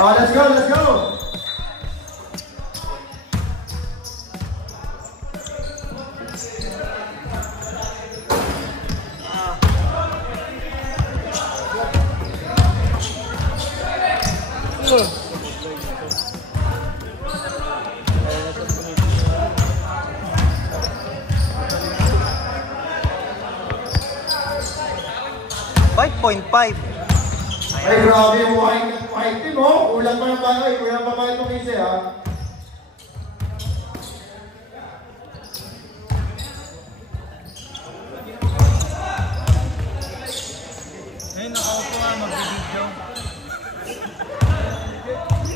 Oh, let's go, let's go. $5.5. Ay, grabe yung white team, oh. Kulang pa ng bagay. Kulang pa ba itong isa, ha? Ayun, nakaupo nga, mag-video.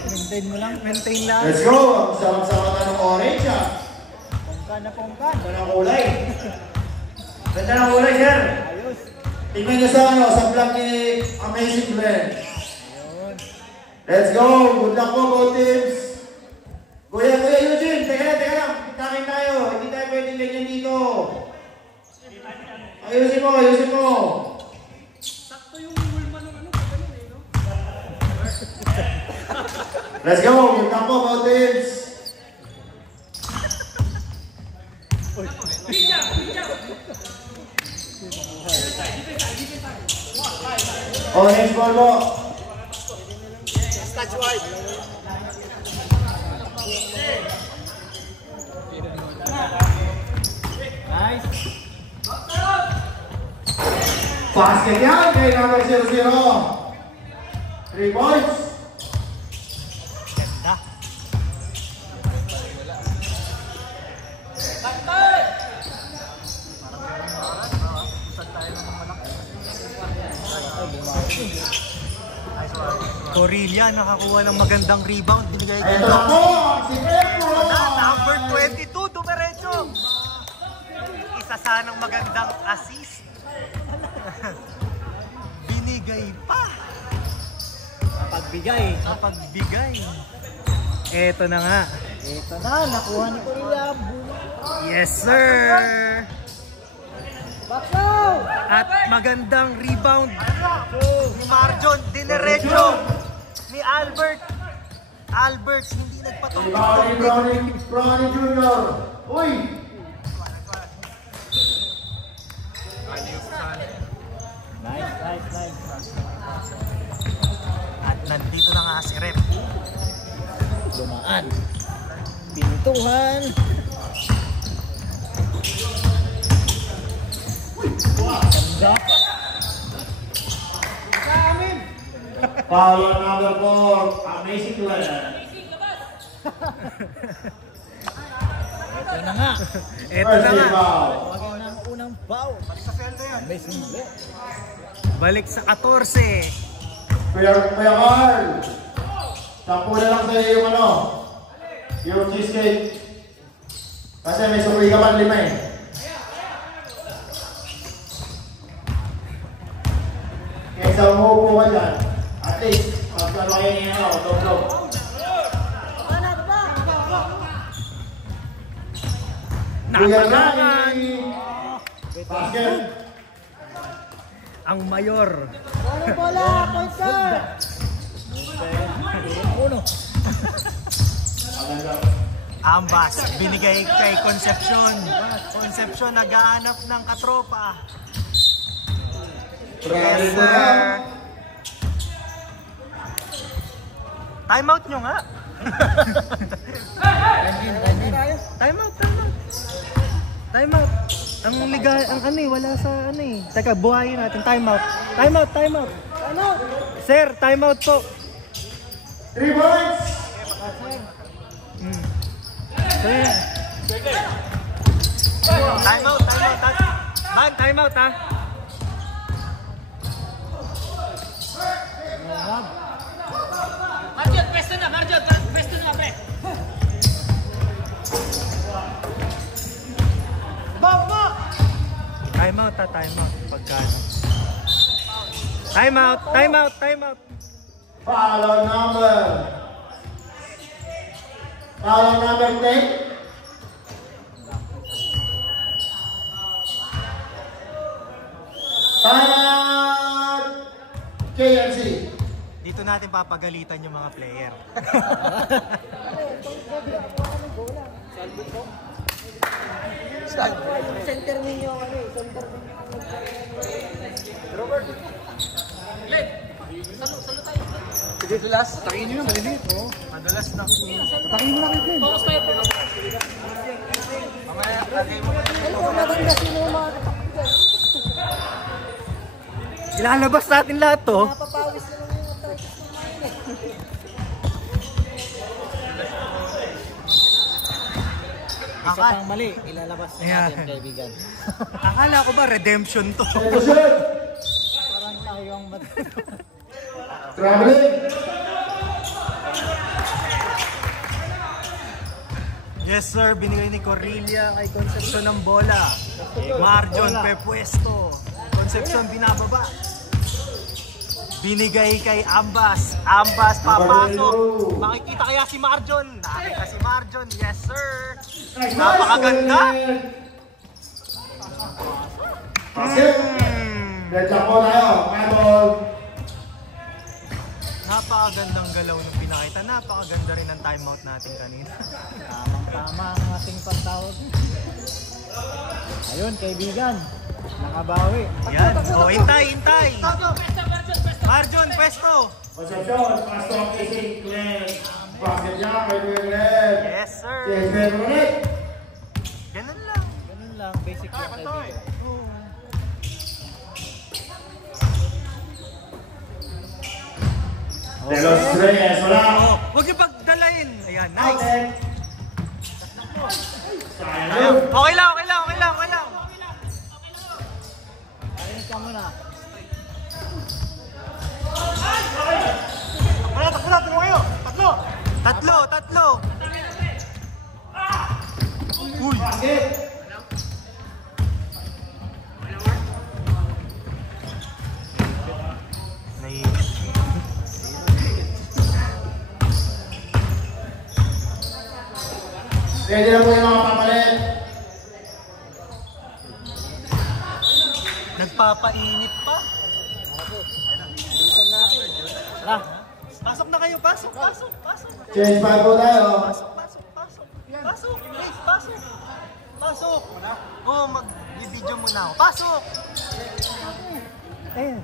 Maintain mo lang, maintain lang. Let's go! Sama-sama na ng orange, ha? Pongkan na pongkan. Ganda ng kulay. Ganda ng kulay, sir. Ayos. Tingnan nyo sa vlog ni Amazing Glenn. Let's go! Good luck po, both teams! Kuya Eugene, teka lang. Takin tayo. Hindi tayo pwedeng ganyan dito. Ayusin mo. Sakto yung mulma ng ano, pagkanin eh, no? Let's go! Good luck po, both teams! Orange ball mo. Touch wide. Nice. Basket yan kay number 00. 3 points. Ganda. Corilla nakakuha ng magandang rebound. Binigay Ito na po, si Pepo. Number 22, dumiretso. Isa sanang magandang assist. Binigay pa. Napagbigay. Eto na nga. Ito na, nakuha ni Kuya. Yes, sir. Back out! At magandang rebound ni Marjon. Dinerecho ni Albert. Albert hindi nagpatungkol. Brownie Jr. Uy! Nice. At nandito na nga si Rep. Dumaan. Pintuhan. Ganda. Foul on number 4. Amazing Glenn. Ito na nga. Eto na nga. Foul. Wag ng unang foul. Amazing Glenn. Balik sa 14. Kuya Carl. Sampu na lang sa'yo yung ano. Yung cheesecake. Kasi may sukli ka pa 5 eh. Kaysa umuupo ka dyan. At least, pagkano kayo niya ako, top-top. Nakalangan Basket. ang mayor. Ano bola? Pointer! Uno. Ambas, binigay kay Concepcion. Concepcion naghahanap ng katropa. Yes, sir. Time out nyo nga. Time out. Time out. Ang ligay, ang ano eh, wala sa ano eh. Teka, buhayin natin. Time out. Time out. Sir, time out po. 3 points. Sir. Time out. Man, time out ha. Marjot, pwesto na, pre. Time out. Pagkano? Time out. Foul on number 10. Time out. KFC. Dito natin papagalitan yung mga player. Center ninyo ano eh. Center Sige, dulas. Takin nyo na, maliliit. Oh. Madalas na. Takin mo na kayo, Glenn. Mamaya, lagay mo. Ano maganda sino yung mga kapatid? Ilalabas natin lahat to. Napapawis na lang yung traffic. Isa pang mali, ilalabas na Ayan. natin, kaibigan. Akala ko ba redemption to? Position. Parang tayo ang Traveling. Yes sir, binigay ni Corilla kay Concepcion ng bola. Marjon Pepuesto. Concepcion binababa. Binigay kay Ambas. Ambas papasok. Makikita kaya si Marjon. Nakita si Marjon. Yes sir. Napakaganda. Basket. Let's go tayo. Ball. Napakagandang galaw ng pinakita. Napakaganda rin ng timeout natin kanina. Tamang-tama ang ating pagtawag. Ayun, kaibigan. Nakabawi. Yan. O, hintay, hintay. Marjon, pwesto. Concepcion. Pass to kissing. Glenn. Basket niya. Kay Glenn. Yes sir. Yes, Glenn. Ulit. Ganun lang. Ganun lang, basic lang, kaibigan. De los Reyes. Wala. Oh, huwag yung pagdalain. Ayan, nice. Sayang. Okay lang, okay lang, okay lang, okay lang. Ayun ka muna. Takbo na, tumo kayo. Tatlo. Tatlo, tatlo. Uy. Basket. Naiinit. Ready na po yung mga papalit. Nagpapainit pa. Tara. Pasok na kayo, pasok, pasok, pasok. Change back po tayo. Pasok, pasok, pasok. Pasok, please, pasok. Pasok. Oo, mag-video muna ako. Pasok. Ayun.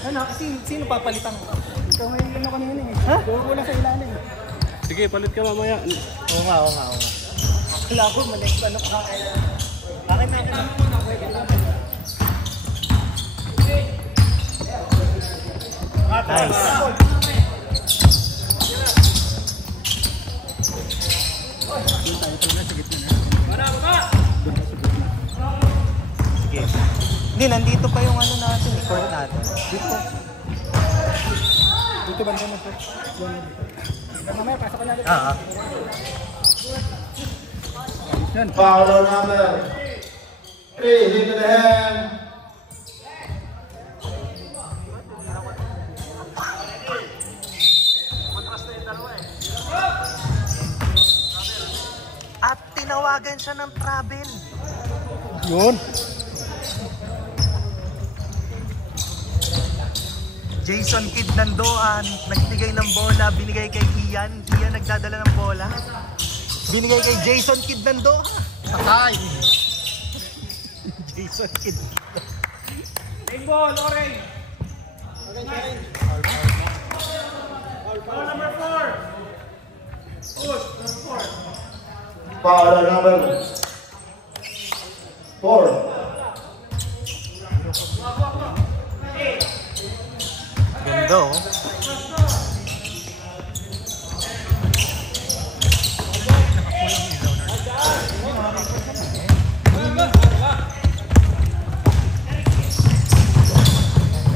Ano, sino papalitan ko? Ikaw ngayon yun ako kanina eh. Ha? Gawin ko lang sa ilalim. Sige, palit ka mamaya. Oo nga, oo nga, oo nga. Wala ko, maliit ano ka. Akin na, akin na. Nice. Sige. Hindi, nandito pa yung ano natin, court natin. Dito. Dito ba naman po? Mamaya, pasok ka na dito. Foul on number 3. Hit to the hand. At tinawagan siya ng travel. Yun. Jason Kidd Nandoan, nagbigay ng bola, binigay kay Ian. Ian nagdadala ng bola. Binigay kay Jason Kidd Nandoan. Patay. Jason Kidd. Take ball, Oren. Ball number 4. Push, number 4. Foul on number 4. Ganda oh.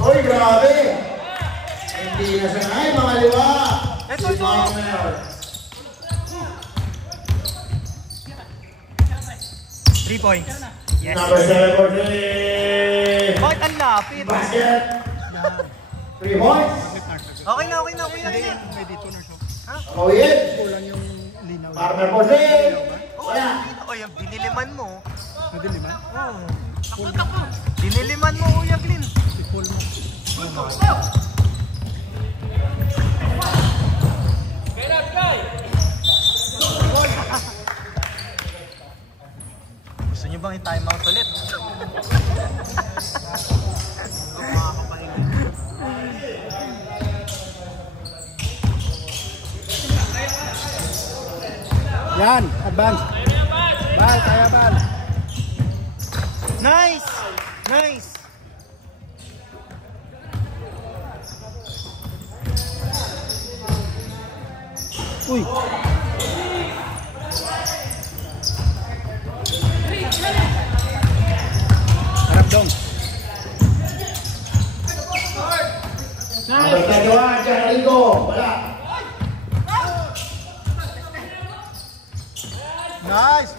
Uy, grabe! Hindi na siya ay mga liwa. Ito, ito. Three points. Yes. Number 7 for 3. Bakit ang lapit? Basket. 3 points. Okay na, okay na, okay na. May dito na siya. Kawin. Kulang yung linaw. Partner for 3. Oh, Wala. o ba yung diniliman mo? Nadiliman? Oo. Takbo, takbo! Diniliman mo, Kuya Glenn. Ipol mo. Gusto nyo bang i-time out ulit? Yan, advance. Bal, kaya bal. Nice! Nice! Uy. Harap dong. Number 21, Jacalico. Wala. Nice!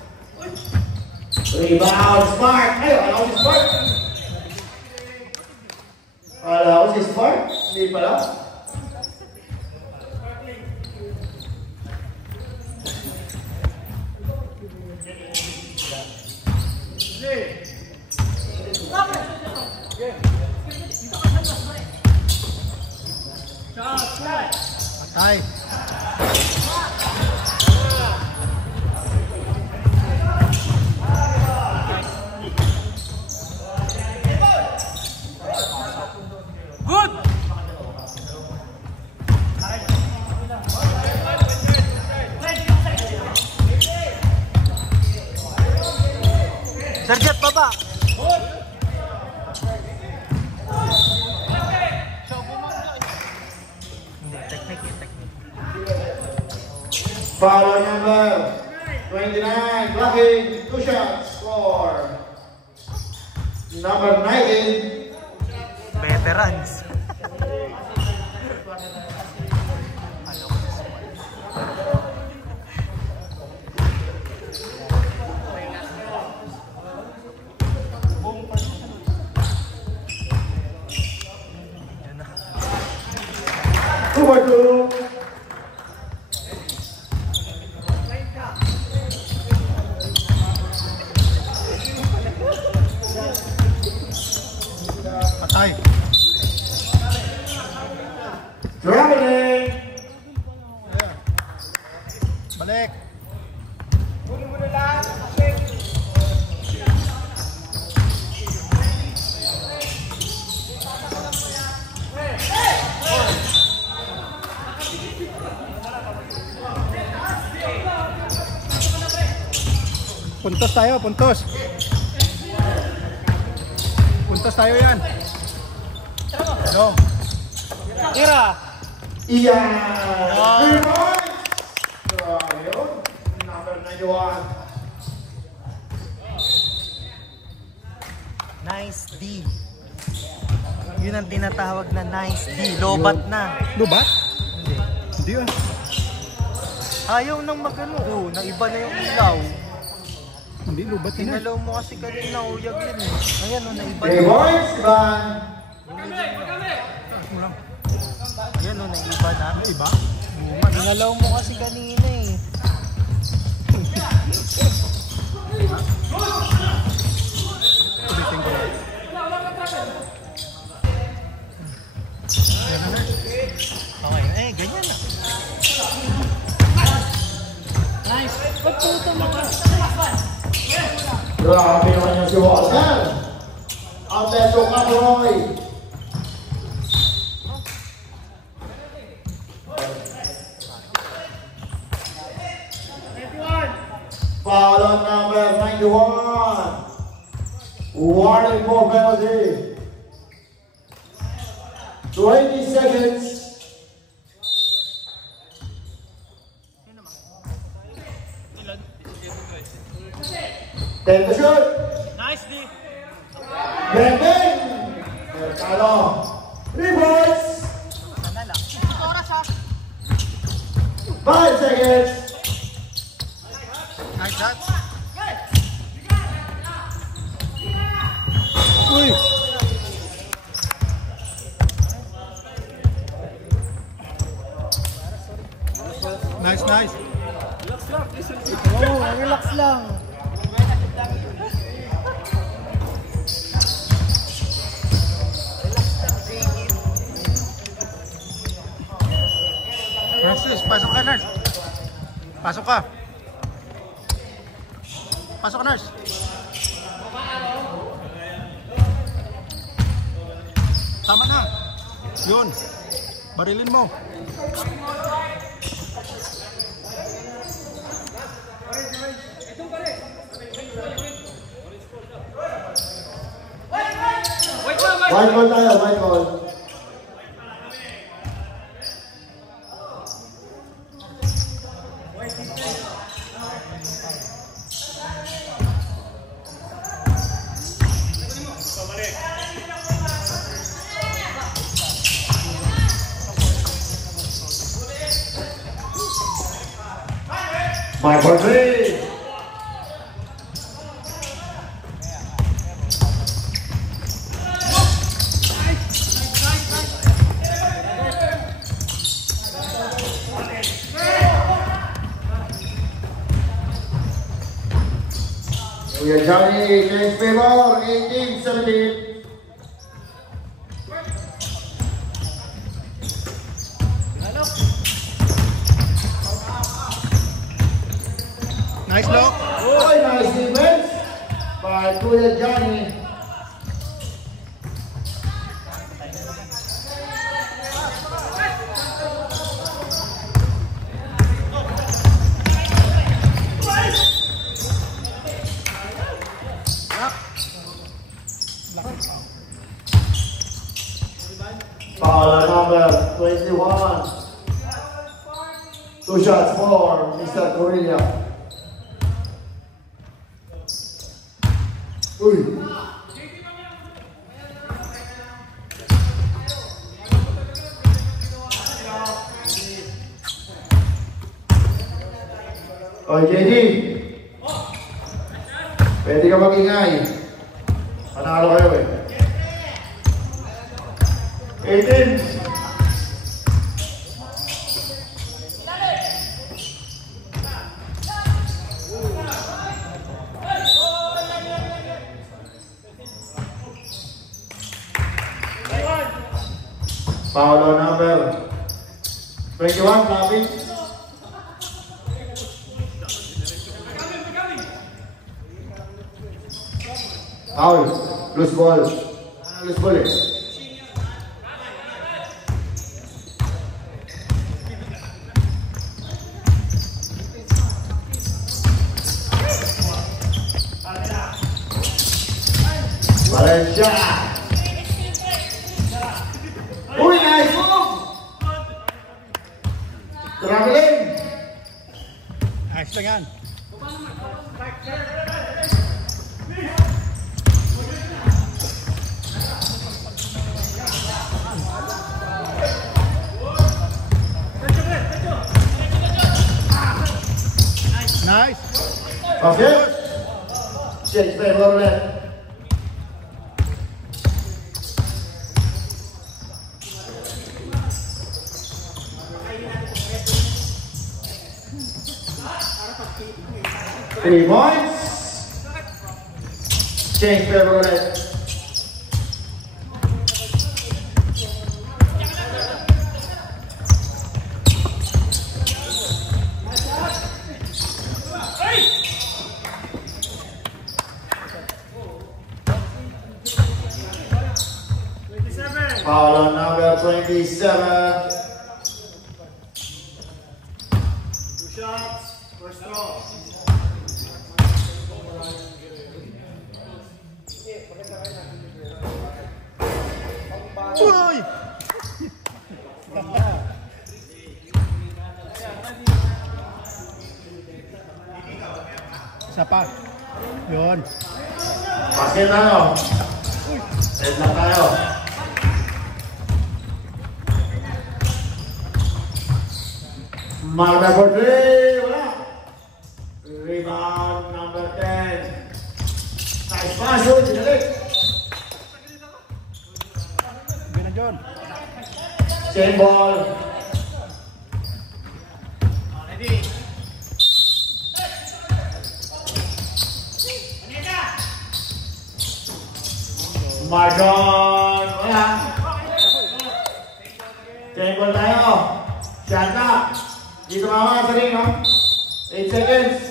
Rebound, Smart. Ay, wala ko si Smart. Wala ko si Smart. Hindi pala. Patay! Good! Serget, baba! Hindi, technique. Foul number 29, blocking, 2 shots, score. Number 19, Veterans. number 2. Patay! Traveling. Balik! Puntos tayo, puntos. Puntos tayo yan. Ano? Tira! Iyan. 3 points. So, yun. Number 91. Nice D. Yun ang tinatawag na nice D. Lobat na. Lubat? Hindi. Hindi ah. Ayaw nang magano. Oh, naiba na yung ilaw. Hindi, lubat yun ah. Tinalaw mo kasi kanina, Kuya Glenn eh. Ayan o, naiba 3 na. points, Ivan. Ayan o, naiba na. Iba? Tinalaw mo kasi kanina eh. Ulitin ko lang. Okay, eh, ganyan na. Nice. Ba't puto mo ka? Grabe naman yung si Walter. Ang Beto Cabroy. Foul on number 91. Warning for penalty. 20 seconds. Ten to shoot. Nice D. Brendan. Mercado. Reverse. 5 seconds. Nice shots. Uy! Nice, nice. Oo, relax lang. Pasok ka. Pasok ka, nurse. Tama na. Yun. Barilin mo. White ball tayo, white ball. White ball 3. Kuya Johnny, change favor, 18-17. Nice look. Oh, nice defense by Kuya Johnny. Foul number 21. 2 shots for Mr. Corilla. Uy. Oh, JD. Pwede ka mag-ingay. Panalo kayo eh. 18. Foul number 21, Lavi. Foul, loose ball. Loose ball eh. Valencia. Uy, nice move! Traveling! Ayos lang yan. Nice. Okay. Change favor left. Three points. Change favor left. Foul on number 27. 2 shots, first throw. Uy! Isa pa. Yun. Basket tayo. Set lang tayo. Mark number 3. Wala. Rebound number 10. Nice pass. Yun, sinalik. Sabi na John. Same ball. Marjon. Wala. Same ball tayo. Shot na. Dito mama sa ring, no? 8 seconds.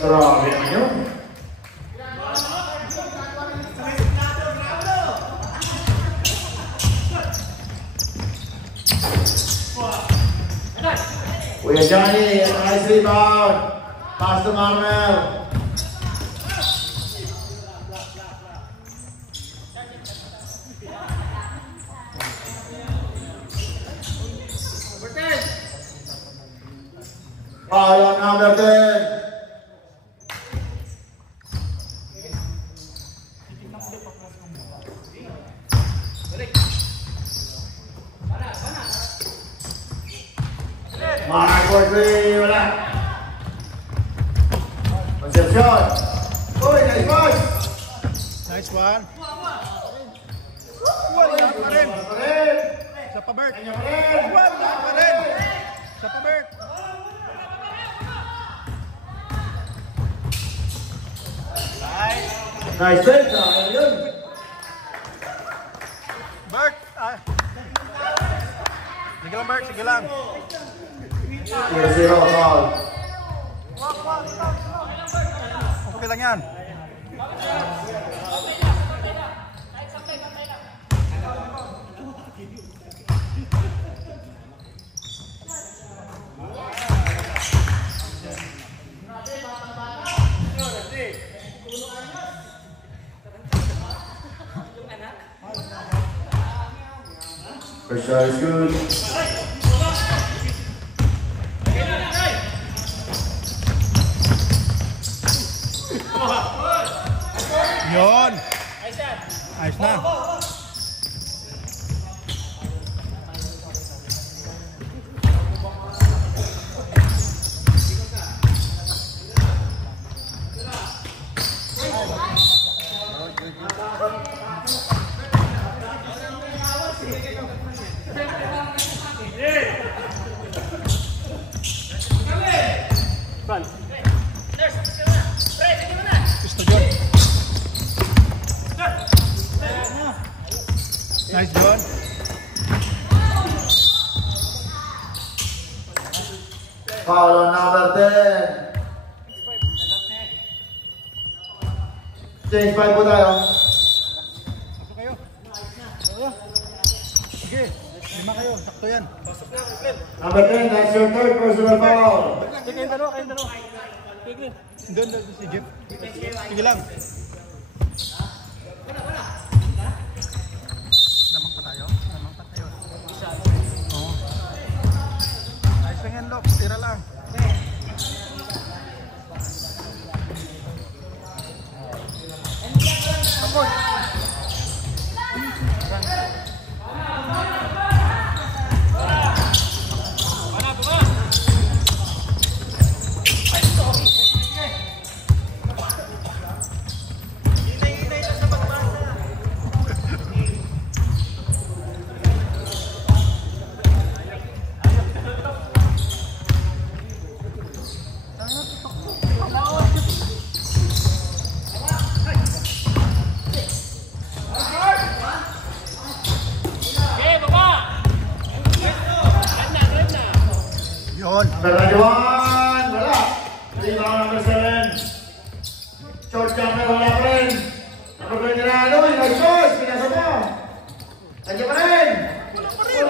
Grabe yun. Kuya Johnny, nice rebound. Pass to Marmel. Foul on number 10. Mark Three, wala. Concepcion. Uy, nice pass. Nice one. Wala pa rin. Sa pa-Bert. Kanya pa rin. Wala pa rin. Sa pa-Bert. Nice save. Ano yun? Bert. Sige lang, Bert. Sige lang. 0-0 foul. Okay lang yan. First shot is good. Yun. Ayos na. Gusto John. Nice John. Foul on number 10. Change 5 po tayo. Pasok kayo. Sige. 5 kayo. Sakto yan. Number 10, that's your third personal foul. Sige, kayong dalawa, kayong dalawa. Sige. Doon si Jeff. Sige lang. Lamang pa tayo. Lamang pa tayo. Oo. Ayos lang yan, Lok. Tira lang. Tapos. Yun. Number 91, wala. Rebound number 7. Short jumper, wala pa rin. Number 29, Aloy, nice choice. Pinasa mo. Kanya pa rin. Wala pa rin.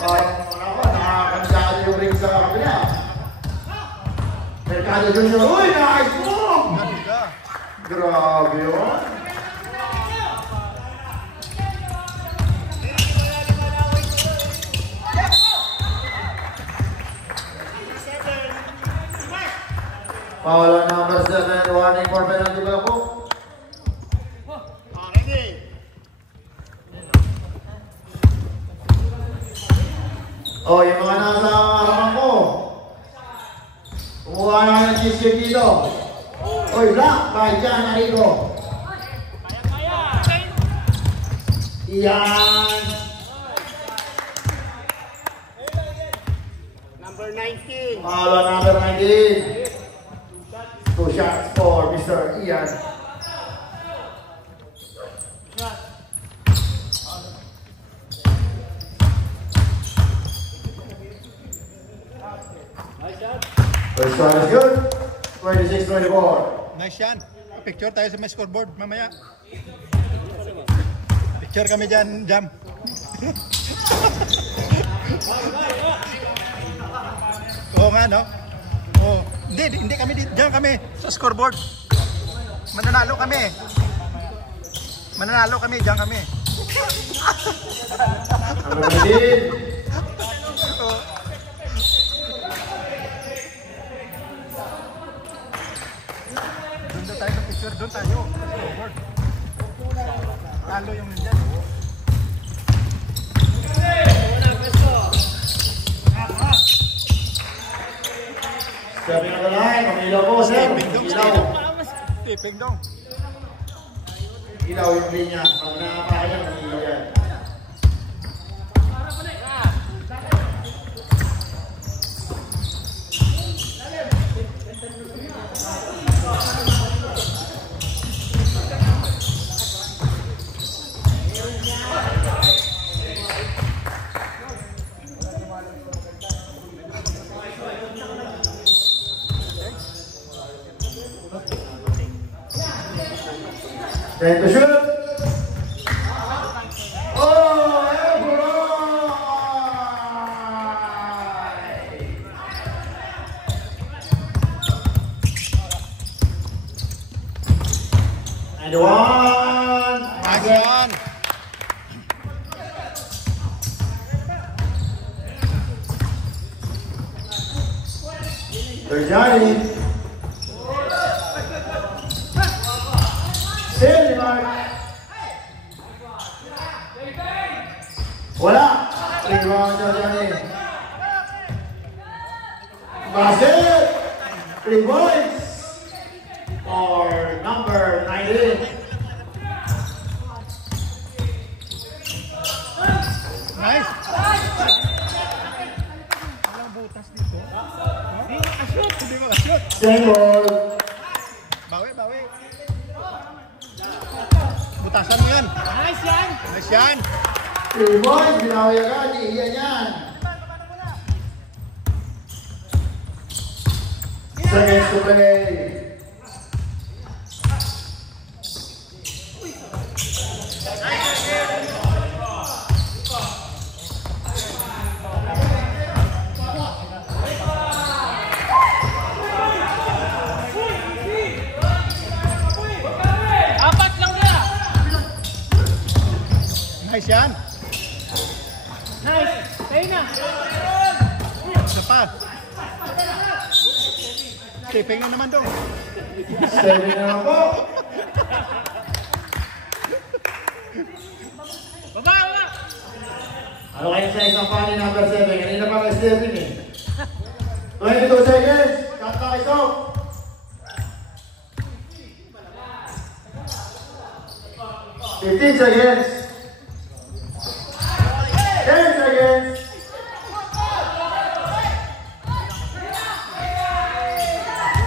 Parang ako, nakakandaan yung ring sa kapila. Mercado Junior, uy, nice move. Ganda. Grabe yun. Foul on number 7, warning for penalty ba po? Oh, yung mga nasa harapan ko. Kumuha na kayo ng cheesecake dito. Oy, black, by Jan Arigo. Iyan. Number 19. Foul on number 19. 2 shots for Mr. Ian. First one is good. 26-24. Nice yan. Picture tayo sa may scoreboard mamaya. Picture kami dyan, Jam. Oo nga, no? Oo. Hindi kami dito. Diyan kami sa scoreboard. Mananalo kami. Diyan kami. Number 15. Doon tayo sa picture, doon tayo sa scoreboard. Talo yung nandyan. Stepping on the line. Pag-ilaw po, sir. Ilaw. Tiping dong. Ilaw yung linya. Pag nakapaka niya, pag-ilaw yan. Then to shoot. Oh, Elboroy! 91. Nice one. There's Johnny. Still, Mark. Wala. Rebound daw, Johnny. Basket. 3 points. For number 19. Nice. Hindi mo shoot. Same ball. Bawi. Butasan mo yan. Nice yan! Nice yan. 3 points. Binawi agad. Iyan yan. Seconds to play. Apat lang nila! Nice yan. Nice! Tayo na! Isa pa. Tiping na naman dong. 7 na lang po. Baba! Ano kayo sa isang pani number 7? Kanina pa may stepping eh. 22 seconds. Cut back is off. 15 seconds. 10 seconds.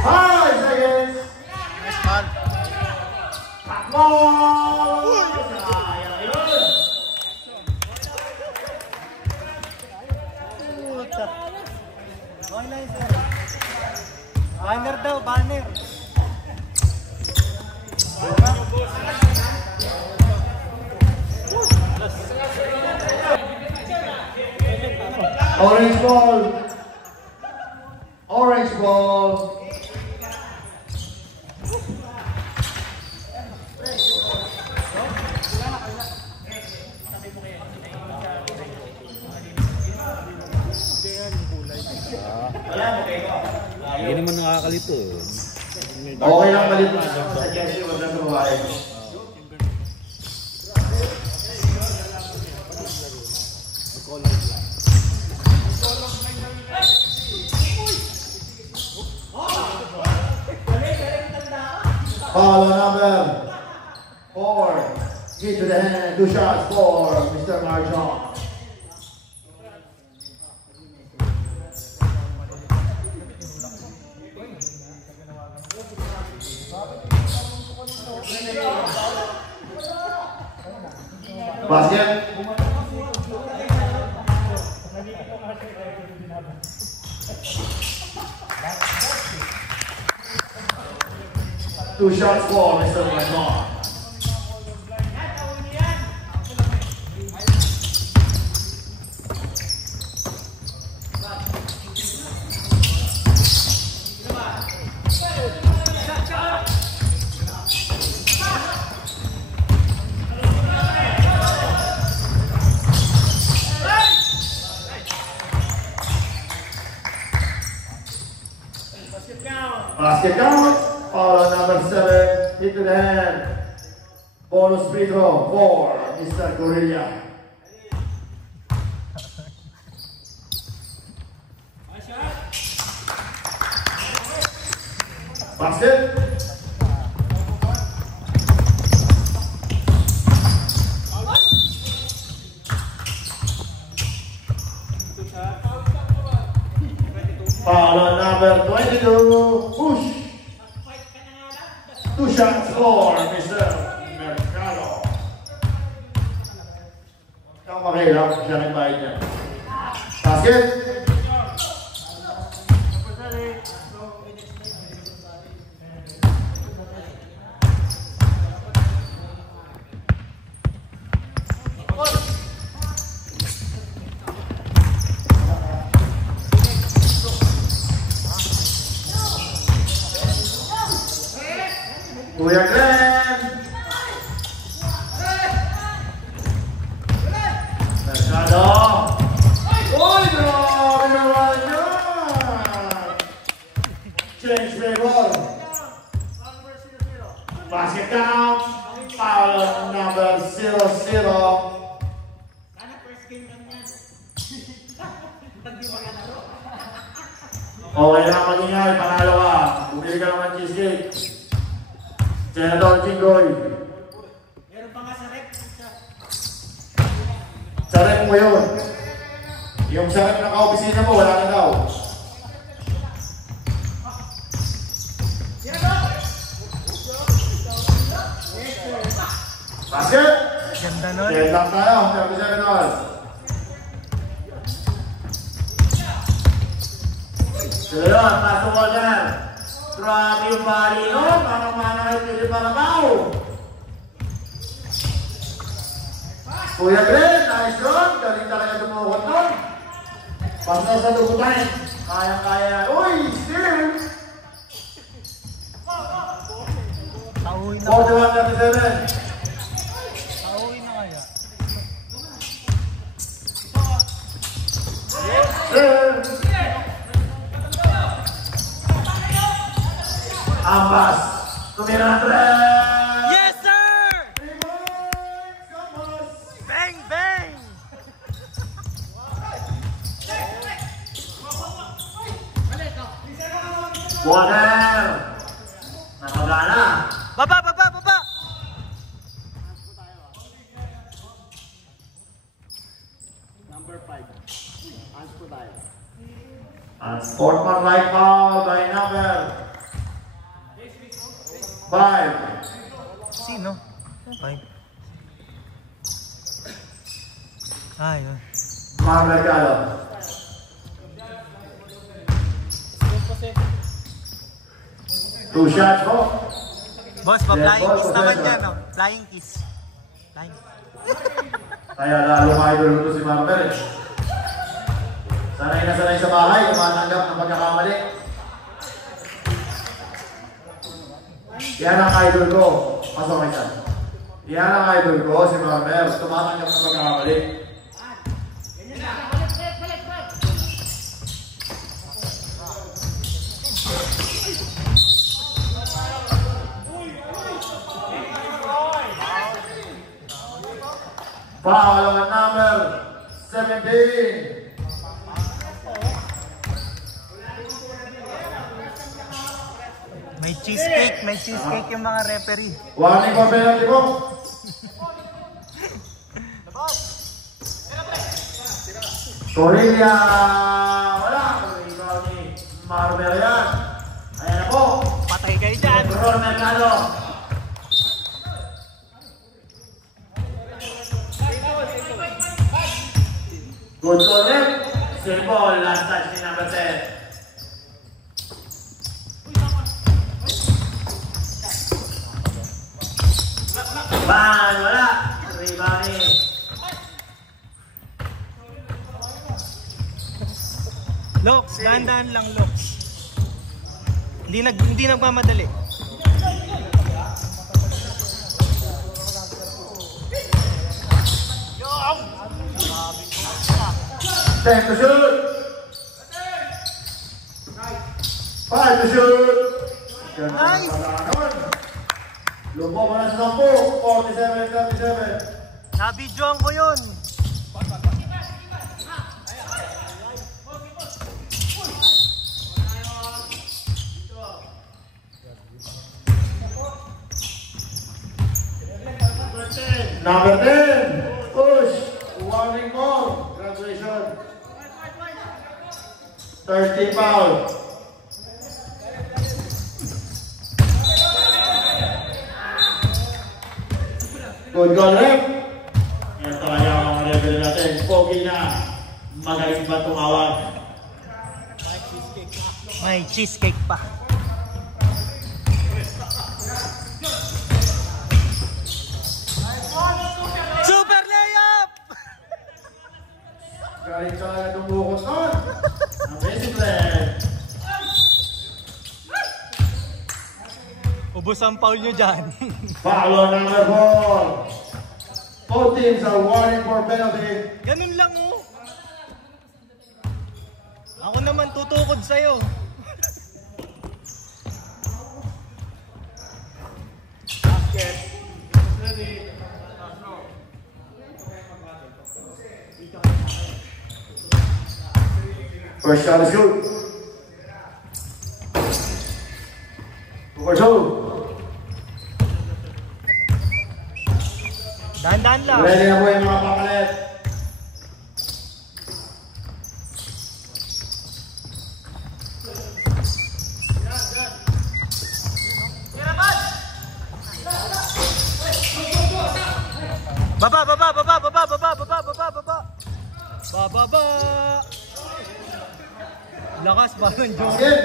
5 seconds. Nice man. Takbo! Sayang yun. Puta. Okay lang, sir. Banner daw, banner. Orange ball. Orange ball. Hindi naman nakakalito. Okay lang malit na. Sa Jesse, wag na sumawain. Foul number 4. Get to the hand. 2 shots for Mr. Marjon. Basket. Two shots for Mr. Blanchard. Basket count, foul on number 7, hit to the hand. Bonus free throw for Mr. Gorilla. Basket. Foul on number 22, push. Two shots for Mr. Mercado. Kang makilap, siya nagbayad niya. Basket. Kuya Glenn! Mercado! Uy! Grabe naman yan! Change favor! Basket count! Foul number 0-0. Okay lang mag-ingay, panalo ka. Bumili ka naman cheesecake. Senador Jinggoy. Meron pa nga sa rep. Sa rep mo yun. Yung sa rep na ka-opisina mo, wala na daw. Basket! Ganda nun. Set lang tayo, 37 balls. So yun, pasok ko dyan. Grabe yung bali nun, manang-manang ay pili para bao. Kuya Glenn, nice run, galing talaga dumukot nun. Basta sa lubutan, kaya-kaya yan. Uy, still! Pauwi na. 41-37. Pauwi na kaya. Still! Ambas, tumira ng 3! Yes, sir! 3 points, Ambas! Bang, bang! Water! Nakagana! Baba, baba, baba! And sportsmanlike foul by number 5. Sino? 5. Ah, yun. Mar Mercado. Two shots po. Boss, Yes, pa-flying boss, kiss naman possession. yan, no? Flying kiss. Flying. Kaya lalo idol ito si Mar Merch. Sanay na sanay sa bahay, tumatanggap ng pagkakamali. Yan ang idol ko. Pasok kayo siya. Yan ang idol ko, si Mar Merch. Tumatanggap ng pagkakamali. Foul on number 17. May cheesecake yung mga referee. Warning for penalty po. Corilla! Wala! Ikaw ni Marvel yan. Ayan na po. Patay kayo dyan. Ron Mercado. Good call, Rep. Simple, last touch ni number 10. Bang, wala. Rebounding. Lox, dahan-dahan lang, Lox. Hindi nagmamadali. Time to shoot. 5 to shoot. Nice. Lumpo mo na sa 10. 47-37. Nabidyoan ko yun. Number 10. Push. Warning ball. Graduation. 30 foul. Good goal, rep. Yan talaga ang mga level natin. Pogi na. Magaling ba tumawag? May cheesecake pa. Super layup! Galing talaga dumukot nun. Ang basic leg. Ubus ang foul nyo dyan. Foul on number 4. Both teams are warning for penalty. Ganun lang oh. Ako naman tutukod sa'yo. First shot is good. Over 2. Dahan-dahan lang. Ready na po yung mga papalit. Baba. Lakas ba ng Jordan?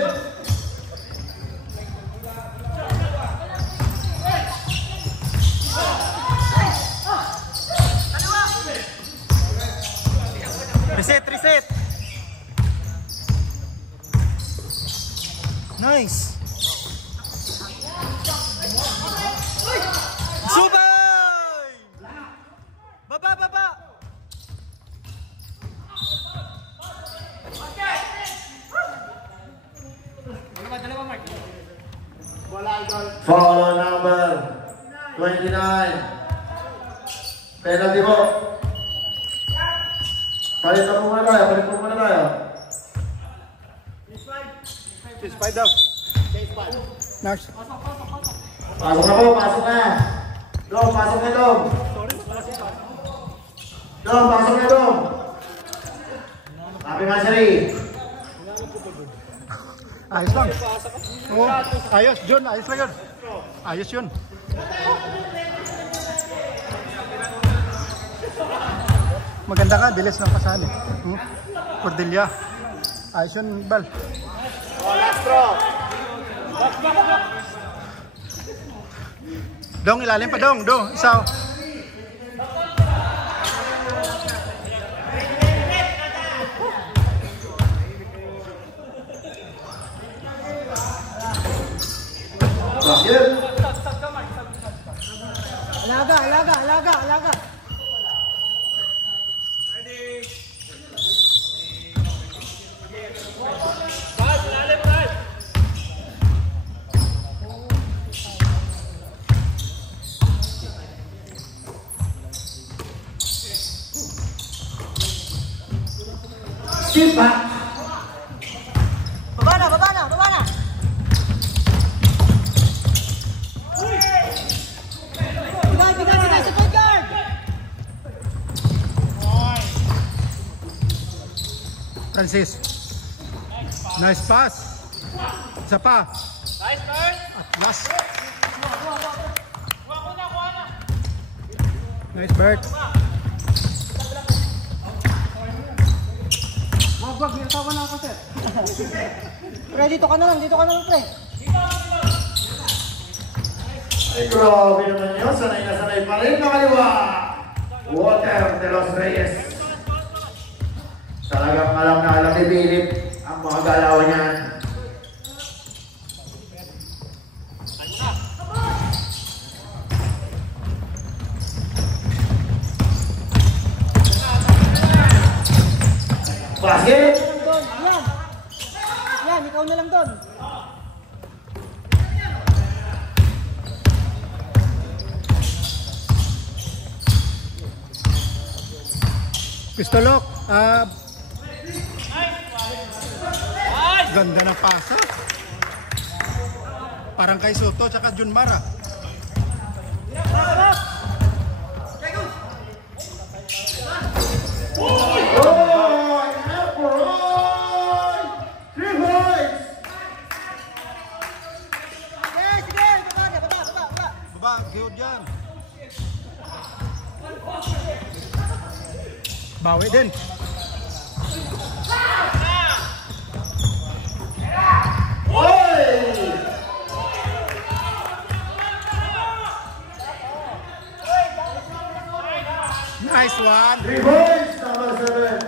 Basket. Reset. Nice. Super! Baba. Foul on number 29. Penalty po. Palit mo muna tayo. It's 5 daw. Next. Pasok na po, pasok na. Dom, pasok na Dom. Pasok na Dom. Sabi nga si Ray. Ayos lang. Oo, ayos, John. Ayos lang yun. Ayos yun. Maganda ka, bilis ng pasahan eh. Cordelia. Ayos yun, Bal. Dong, ilalim pa dong. Isaw. Basket. Alaga. Skip back. Baba na. Bigay sa point guard. Francis. Nice pass. Isa pa. Nice, Bert. At last. Nice, Bert. ako, sir. Pre, dito ka na lang, pre. Ay, grabe naman yun. Sanay na sanay pa rin na kaliwa. Water de los Reyes. Talagang alam na alam ni Philip ang mga galawan niyan. Basket! Yan! Yan, ikaw na lang doon. Pistolok. Ganda ng pasa. Parang kay Soto tsaka Junmar. Baba, good yan. Bawi din. Nice one. 3 points, number 7.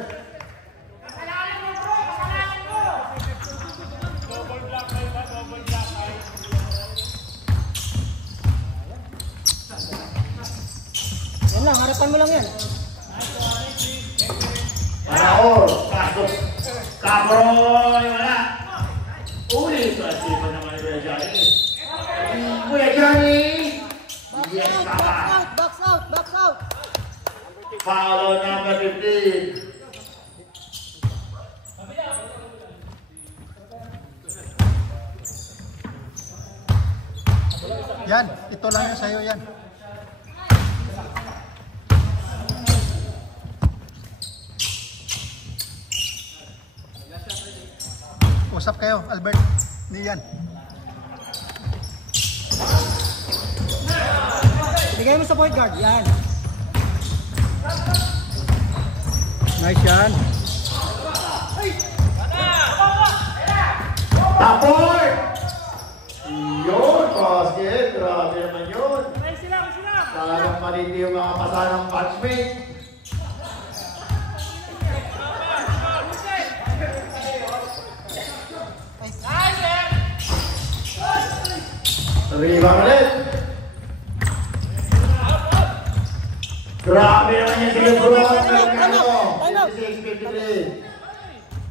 Yan lang, harapan mo lang yan. Panahon, pasok. Kabroy, wala. Uli ito at sipa naman ni Kuya Johnny. Kuya Johnny! Yes, tama. Box out. Foul on number 15. Yan, ito lang yung sa'yo yan. Usap kayo, Albert. Niyan. Bigay mo sa point guard, yan. Nice yan. Tapor! Yun, basket. Grabe naman yun. Talagang malindi yung mga pasanang batchmate. Rebound ulit. Grabe naman yan si Lebron. 56-53.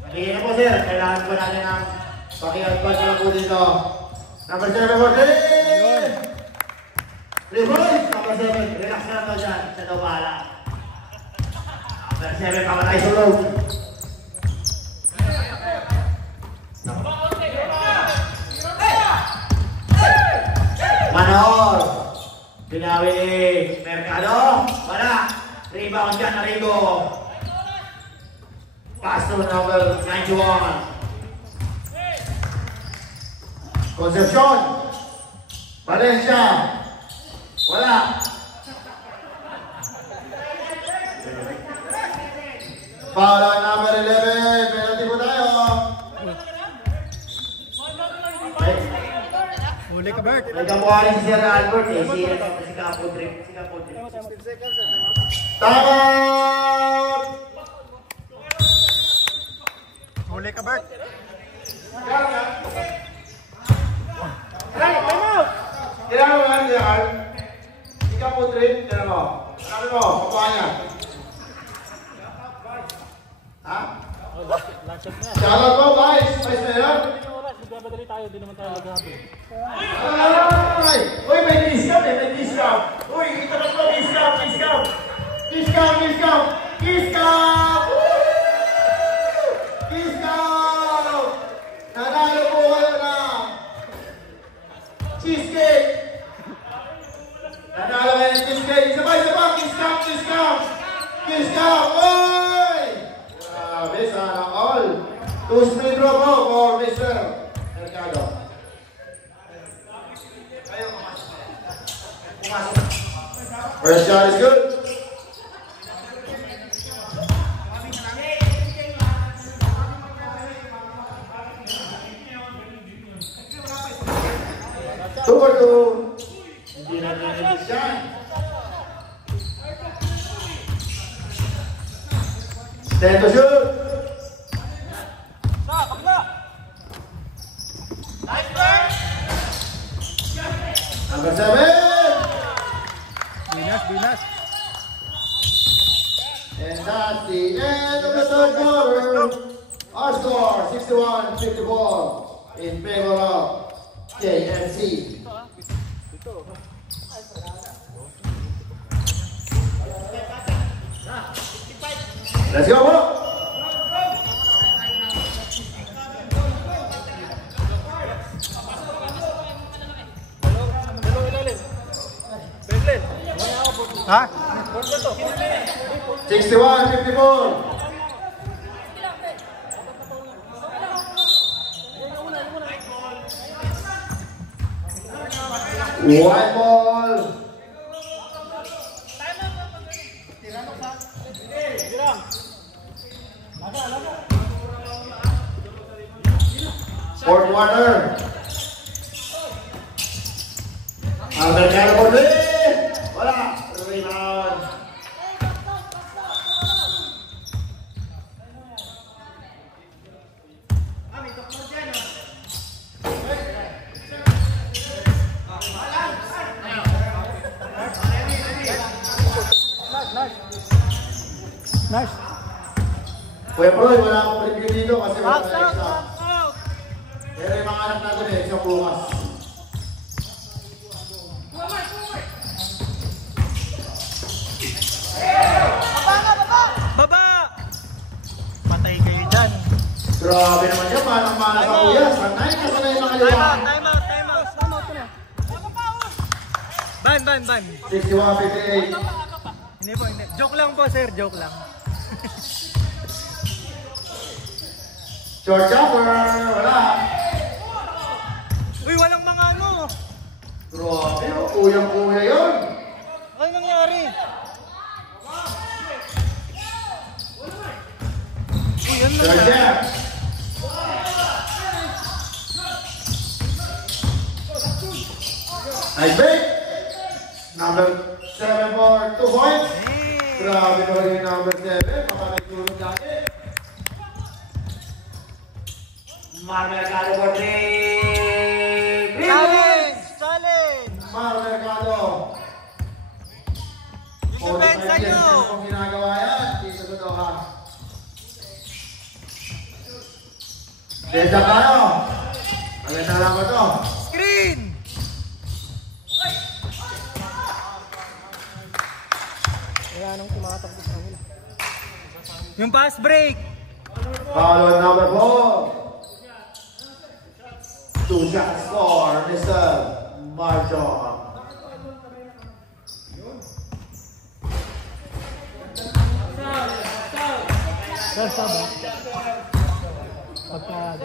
Nagiging na po sir. Kailangan po natin ng paki-advance na po dito. Number 7 for 3. 3 points. Number 7. Relax na to dyan. Sa daw bahala. Number 7 pamatay sulog. Manor. Binawi ni Mercado. Wala. Rebound dyan na Rigo. Pass to number 91. Concepcion. Valencia. Wala. Foul on number 11. Penalty po tayo. Huli ka, Bert. May kamukha rin si Sir Albert eh. Si Kapodrip. Tama! Huli ka, Bert. Kailangan mo yan, Gerald. Si Kapodrip, kailangan mo. Sabi mo, kamukha niya. Ha? Shoutout mo, Vice. Vice na yan. Magbamadali tayo, di naman tayo maghabi. Ay! Uy, may discount eh, may discount. Uy, kita na po, discount. Discount! Nanalo po kayo na cheesecake. Nanalo kayo ng cheesecake. Isa pa, discount! Uy! Grabe, sana all. 2 spin draw po for Mr. Mercado. First shot is good. for 2. Hindi na nilinis yan. Stand to shoot. Number 7. Binas. And that's the end of the third quarter. Our score 61-54 in favor of KNC. Let's go, bro. Ha? 61-54. White ball. Fourth quarter. Americano por three. Wala. Rebound. Nice. Kuya Proy, wala akong review dito kasi wala na exam. Pero yung mga anak natin may exam bukas. Baba! Patay kayo dyan. Grabe naman yan, manang-mana ka kuya. Sanay ka sanay mga liwa. Time out na. Ban. 61-58. Hindi po. Joke lang po, sir. Joke lang. Short jumper, wala. Uy, walang mga ano. Grabe, kuyang-kuya yun. Ano nangyari? Uy, ano Short nangyari? jump. Nice break. Number 7 for 2 points. Grabe naman yung number 7. Makakitulog lagi. Mercado for 3. Challenge! Mercado. Yung depensa nyo! Kung ginagawa yan, dito ko daw ha. Desa tayo. Maganda lang ko to. Screen! Wala nang tumatakbo sa kanila. Yung pass break! Foul on number 4. 2 shots for Mr. Marjon. Sir, saba? Pagka...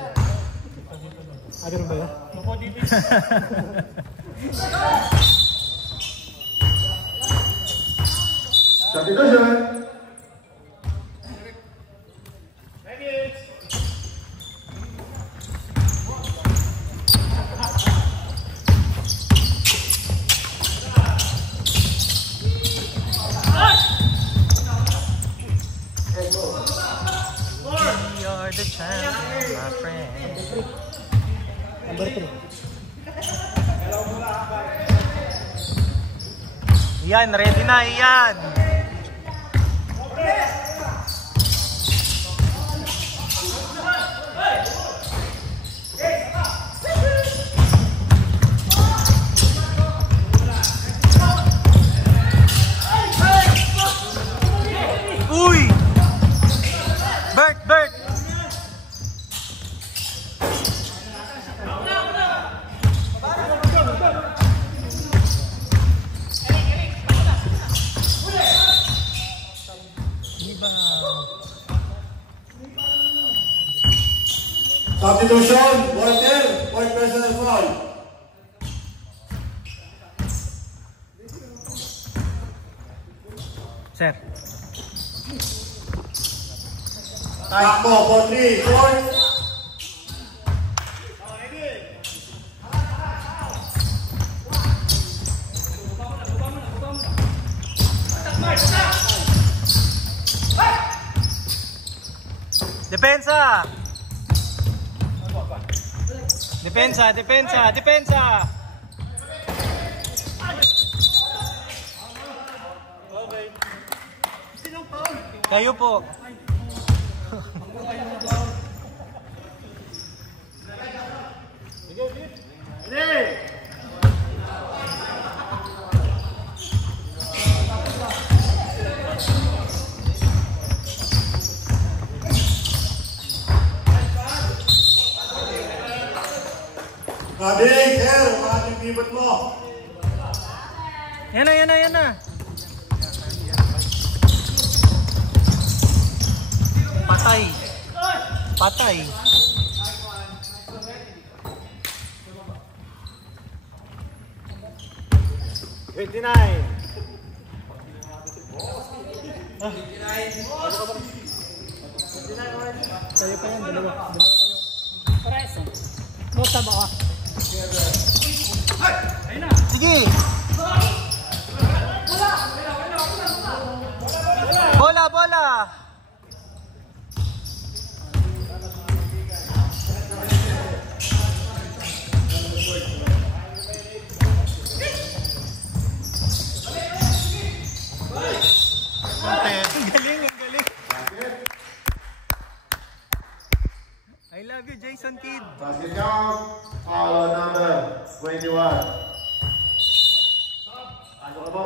ganun ba yun? Substitution. You're the champion, my friend. Number 3. Iyan, ready na, Iyan. Uy! Bert! Substitution. Walter. Point personal foul. Sir. Takbo for 3 points. Depensa! Depensa, depensa, depensa! Kayo po. Kabing, sir, maraming bibot mo. Yan na, yan na, yan na. Patay. Patay. Kayo pa yan, dalawa. Pares. Nota ba ka? Sige. Bola, bola. Ang galing, ang galing. I love you, Jason Kidd. Basket count, foul number 21. Ano ka po?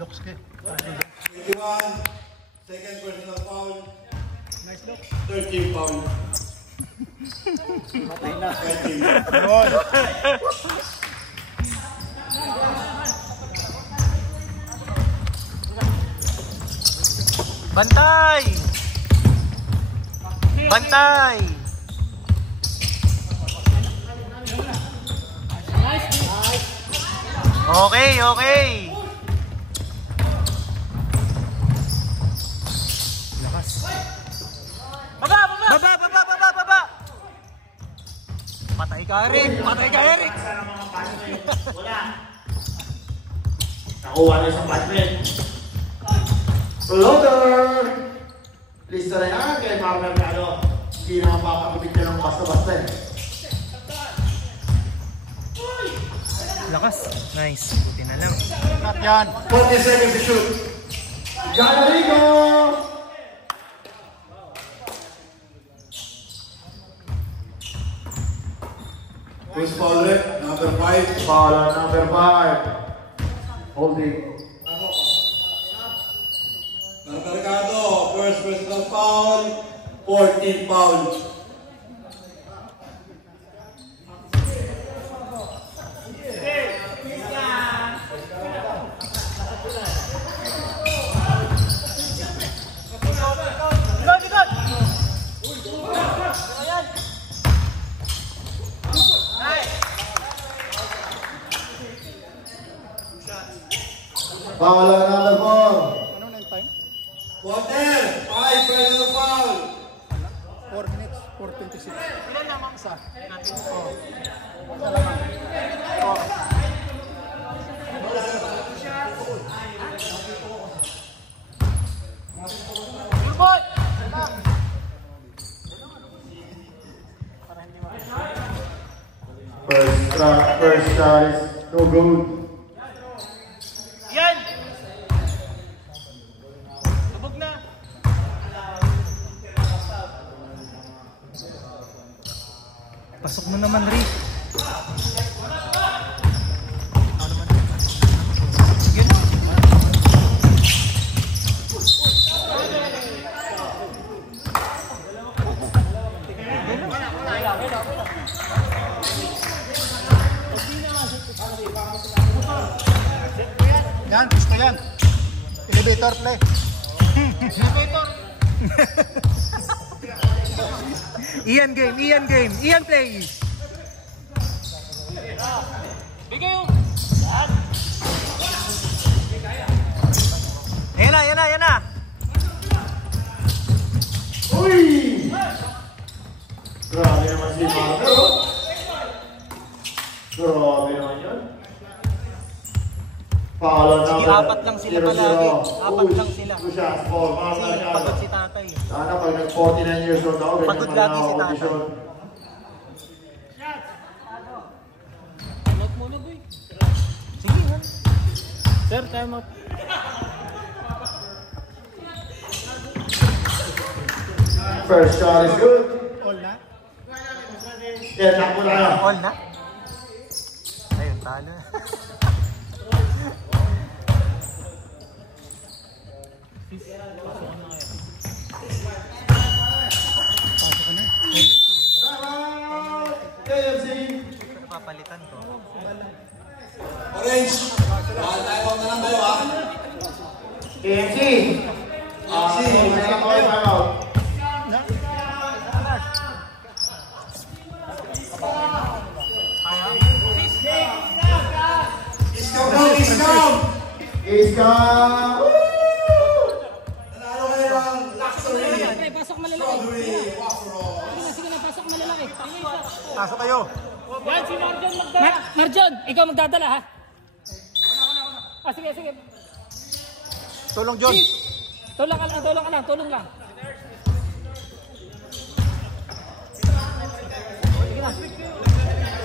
Looks good. 21, second personal foul. Nice look. 13 foul. Matay na. 13. Bantay! Bantay! Okay, okay. Lakas. Baba, baba! Baba, baba, baba, baba! Patay ka, Eric! Patay ka, Eric! Wala. Nakuha na isang batman. Floater! Lista na yan kay Mark Mercado. Hindi na mapapakabit ka ng basta-basta eh. Lakas. Nice. Buti na lang. Not yan. 40 seconds to shoot. Galarigo! Who's foul rep? Number 5. Foul number 5. Holding. Mercado, first personal foul, 14 fouls. Foul number 4. Ano na yung time? Water, 5 personal foul. 4 minutes, 4:26. Ilan naman sa? First shot is no good. Yan! Lubog na. Pasok mo naman, Rick. Yun. Yan, gusto yan. Elevator play. Ian game, Ian game, Ian play. Yan na, yan na, yan na. Uy! Grabe naman si Marco. Grabe naman yun. Foul on Sige, number apat lang sila 00. palagi. Apat Uy, lang sila. 2 shots for Kasi Mark pagod si Mercado. tatay. Sana pag nag-49 years old ako, Pagod ganyan lagi pa si na tatay. kondisyon. Note muna, boy. Sige, ha? Sir, time out. First shot is good. All na. Yan, takbo na kayo. All na? Ayun, talo. KFC. Papalitan ko. Orange. Tayo na lang kayo ha. KFC. Time out. Iskam! Nanalo kayo ng luxury. Pre, pasok malalaki. Sige na, pasok malalaki. Pasok kayo. Yan, si Marjon magdala. Marjon, ikaw magdadala ha? Sige, sige. Tulong, John. Tulong ka lang, tulong lang. Sige na.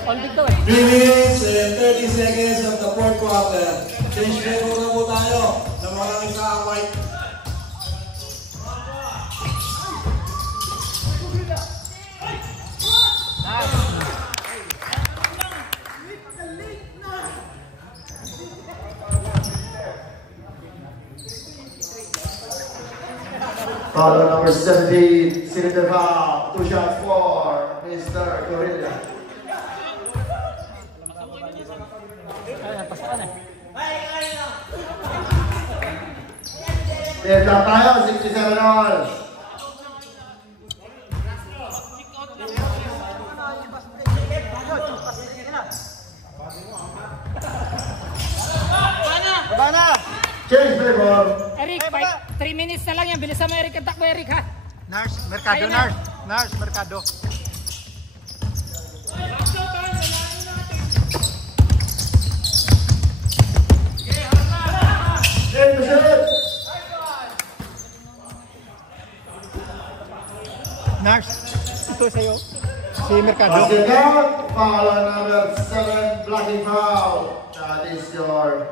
All big daw eh. 3 minutes and 30 seconds of the fourth quarter. Change play muna po tayo ng mga nag-aaway. Foul on number 70, cylinder foul. 2 shots for Mr. Gorilla. Pasaan eh. Deadlock tayo, 67 all. Baba na! Change play ball. Eric, 3 minutes na lang yan. Bilisan mo Eric, ang takbo Eric ha. Nars, Mercado, Ayun na. Nars, Mercado. Take the shot. Nars, ito sa'yo. Si Mercado. Basket out. Foul on number 7, blocking foul. That is your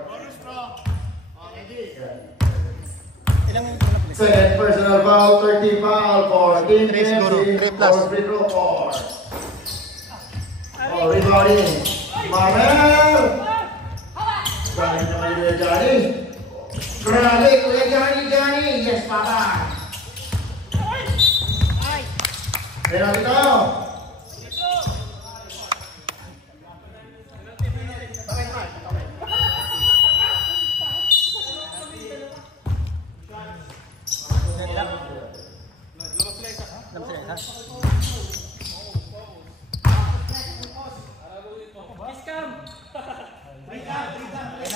second personal foul, 30 foul for Team Three siguro, KFC. 3 plus. For free throw for. Oh, rebounding. Marmel. Galing naman yung Johnny. Grabe, Kuya Johnny. Yes, Papa. Penalty tayo.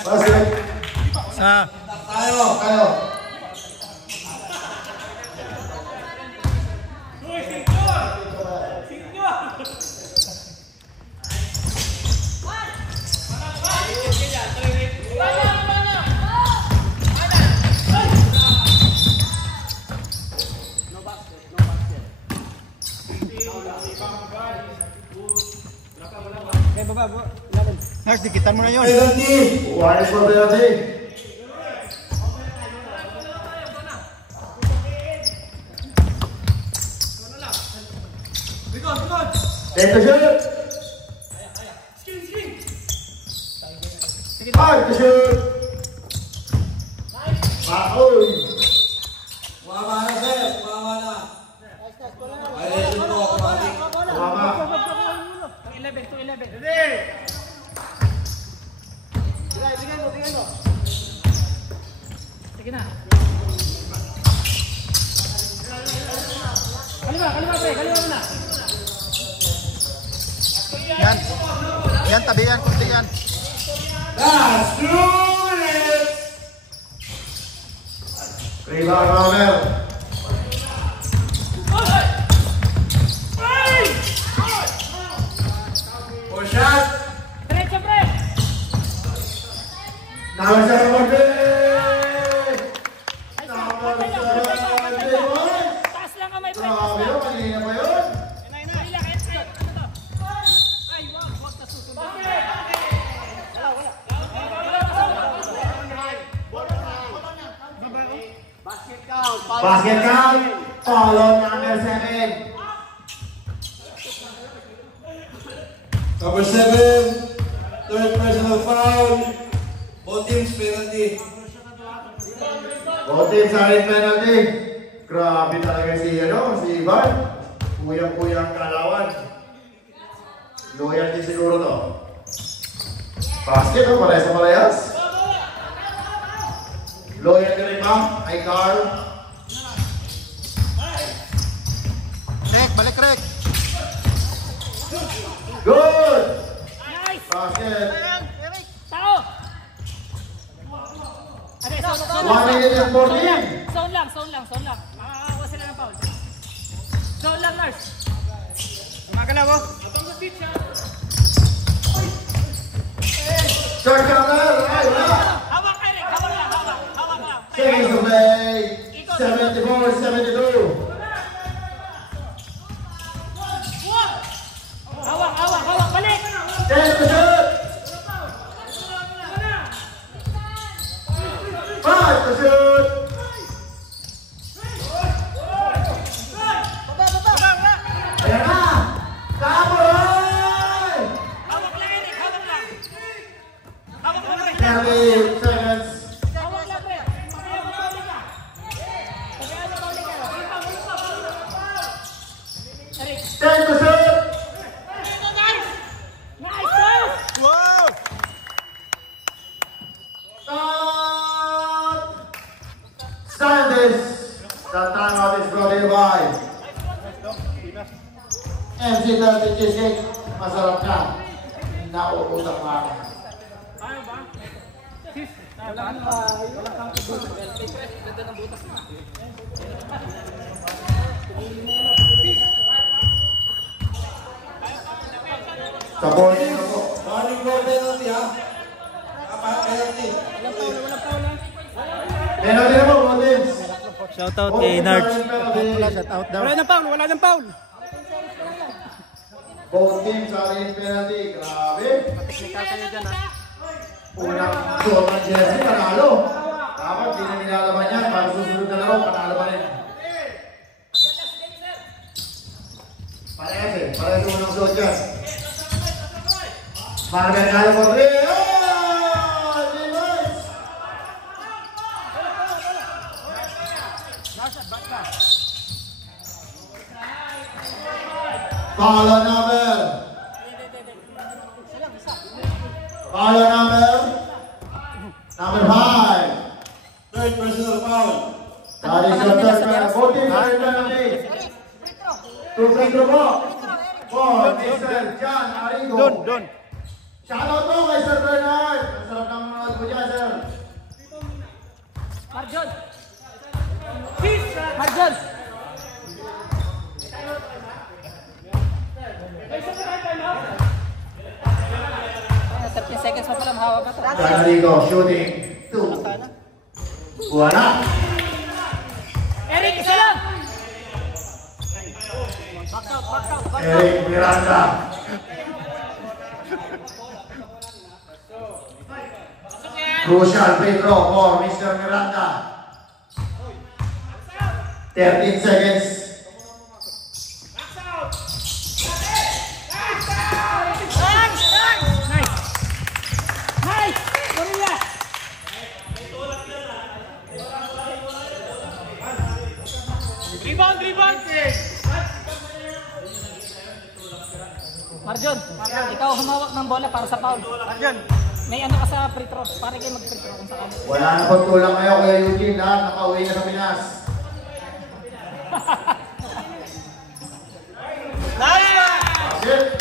Basket. Tayo. Tayo. Nars, dikitan mo na yun. Penalty. One is for penalty. Take the shoot. Five to shoot. Bahoy. Mama na sir. Mama na. Violation po. Automatic. Mama. 11 to 11. Sige na. Kaliwa pre, kaliwa mo na. Yan. Yan, tabi yan, kunti yan. That's 2 minutes. Rebound, Romel. For shot. Diretso pre. Number 7, Martin! Ay, Number pantay lang, 7, pantay lang, pantay lang. Martin! Taas lang kamay, pre. Grabe yun, kanina pa yun. Dali lang, headset. Ano to? Ay, wag na susunod. Basket count, follow number 7. Number 7, third personal foul. Both teams penalty. Both teams are in penalty. Grabe talaga si Ivan. Kuyang-kuyang kalawan. Loyal din siguro to. Basket o parehas sa parehas? Loyal ka rin ba? Ay Carl. Rek, balik Rek. Good! Nice! Basket. Tao! Ano, zone 1 minute and 14. Zone lang. Makakakuha sila ng foul. Zone lang, Lars. Magalaw. Short counter. Ay, wala. Hawak, Eric. Hawak lang. Seconds to play. 74-72. Hawak. Balik! 10 to shoot. 5 to shoot. Ayan na. Kaboy! Hawak lang, Eric. Hawak lang. Hawak lang, Eric. 30 seconds. Hawak lang, pre. Pagkaya mabalik ka. Eric. 10 to shoot. Nice! Wow! Stop. Scientists. The timeout is brought to you by MC36. Masarap ka. Nauutang ka. Sa boarding na po. Morning floor penalty ha. Penalty. Penalty na po, Rodins. Shoutout kay Nards. Shoutout daw. Wala ng foul. Both teams are in penalty. Grabe. Technical kayo dyan ha. Unang suot ng jersey, panalo. Dapat di na nilalaban yan. Para susunod na laro, panalo pa rin. Parehas yung unang suot yan. Marga Galo for 3. Oh! Dimas! Follow number 5. Third personal foul. That is your third penalty. 14 penalty. 2 free throw po. For Mr. John Arigo. Doon. Shoutout po kay Sir Bernard. Ang sarap ng manood ko dyan, sir. Marjon! Ay, 13 seconds pa pala, mahawak ka to. John Arigo, shooting. 2. Buha na. Eric, isa lang! Eric Miranda. Crucial free throw for Mr. Miranda. 13 seconds. Nice! Gorilla! Rebound! Marjon, ikaw humawak ng bola para sa foul. Marjon! May ano ka sa free throw, para kayo mag-free throw kung saan. Wala na pagtulang kayo kay Eugene. Lahat nakauwi na sa Pinas. That's it.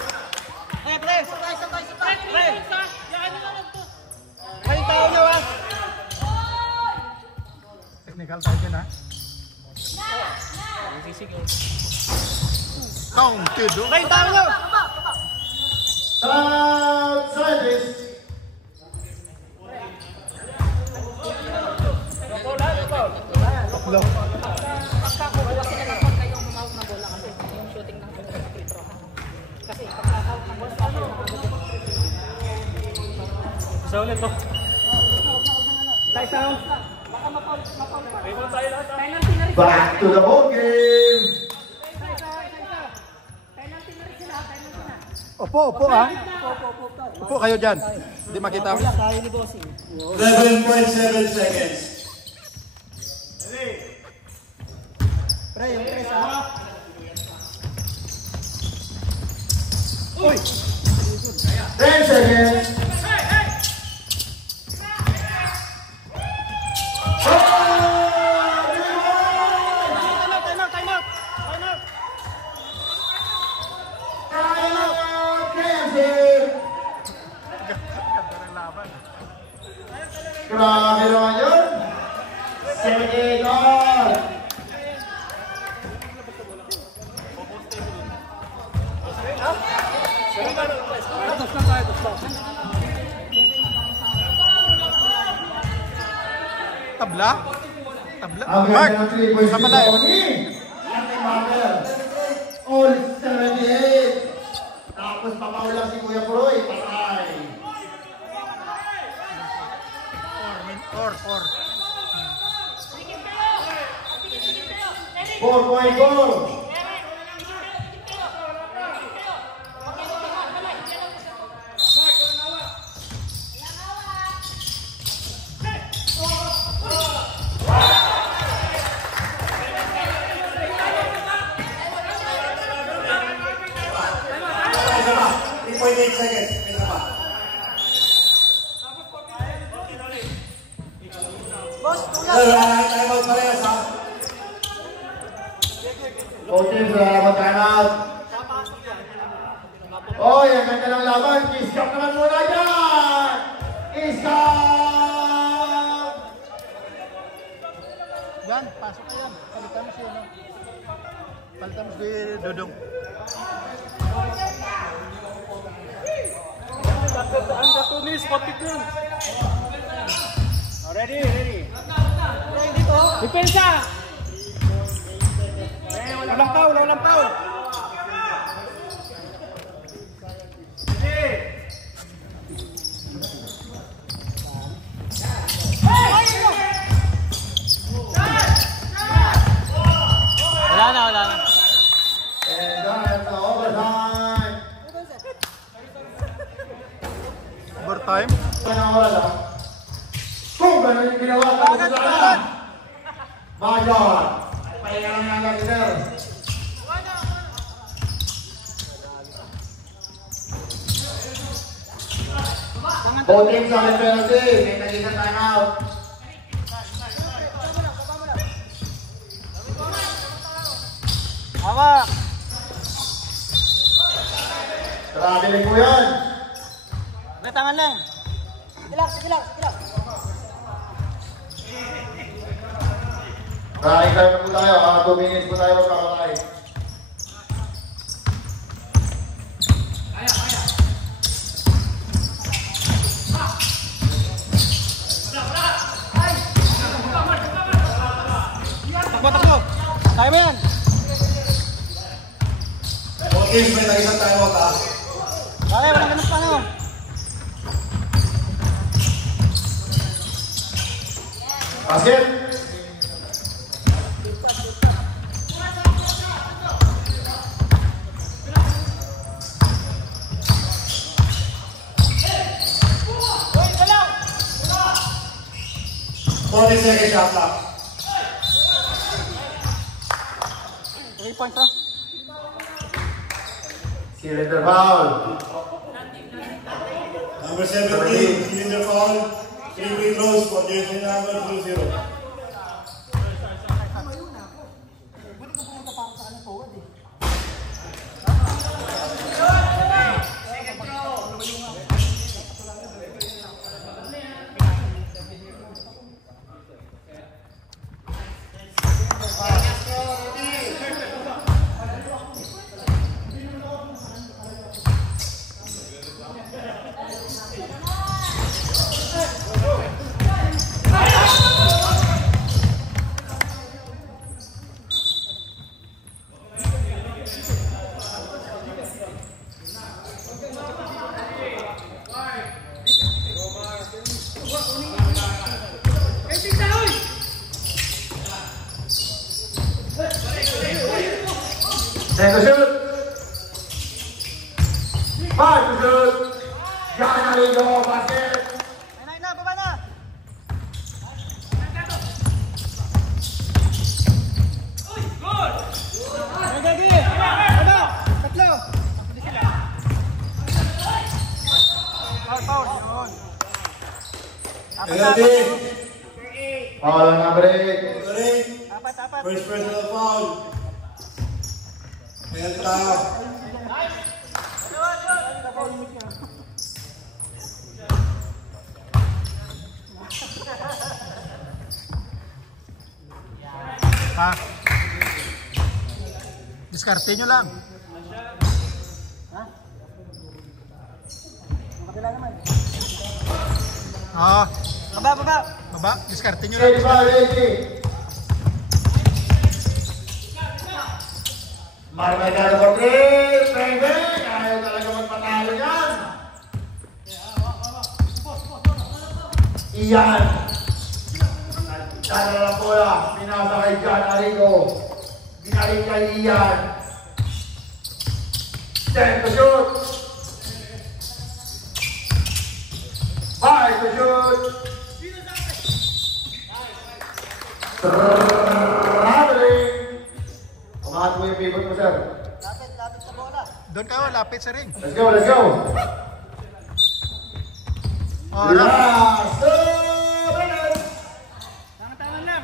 Technical tayo dyan ha. Counted oh. Timeout, Scientist. Tatlo. Pagka kukuha sila ng ball, kayong humawak ng bola kasi yung shooting ng free throw. Kasi pagka-out ng ball, paano yung Isa ulit to. Tayo. Baka mapaul pa. Penalty na rin. Back to the ball game. Penalty na rin sila. Penalty na. Upo ah. Upo kayo dyan. Hindi makita. 11.7 seconds. Pre, yung press ha. 10 seconds. Grabe naman yun. Senegal. Tabla? Tabla? Ang Mark! ganda ng 3 points Sa ni pala Tony. Ang Marker. All 78. Tapos papaulang si Kuya Proy. Patay. Or. 4.4. Isa pa. 3.8 seconds. Isa pa. Time out parehas ha. Okay, salamat timeout. Oh, yan ganda ng laban. Kiss cup naman muna dyan. Kiss cup. Yan, pasok ka yan. Palitan mo siya. Palitan mo si Dudong. Ang katunis, patik yun. Ready. Depensa! Walang foul. Wala na. And that's the overtime. Overtime. Ang oras ha. Kung gano'n yung ginawa tapos sa kanan. Major. Pahinga lang nga natin, sir. Both teams on the penalty. May naging timeout. Hawak. Grabe rin po yan. May tangan lang. Sige lang. Maraming time na po tayo. 2 minutes po tayo magpapatay. Takbo. Kaya mo yan. Okay, may nag-isang time out ha. Kaya, wala ganun pa no. Basket. Second shot clock. 3 points ha. Cylinder foul. Number 17, cylinder foul. 3 free throws for jersey number 20. Set to shoot. 5 to shoot. Yan ang ligo, basket. Na, baba na. Gagi. Ano? Tatlo. Foul. Yun. Penalty. Foul na break. Apat. First personal foul. Penalty tayo. Ha? Diskarte nyo lang. Ah, baba, diskarte nyo lang. Ready, foul, ready. Marmay for 3. Bang, bang. Ayaw talaga magpatalo yan. Iyan. Dala na bola. Pinasa kay John Arigo. Binaling kay Iyan. Set to shoot. 5 to shoot. Traveling. Umangat mo yung pivot mo, sir. Lapit sa bola. Doon ka, lapit sa ring. Let's go, let's go. Oh, Last 2 minutes. Tangan lang.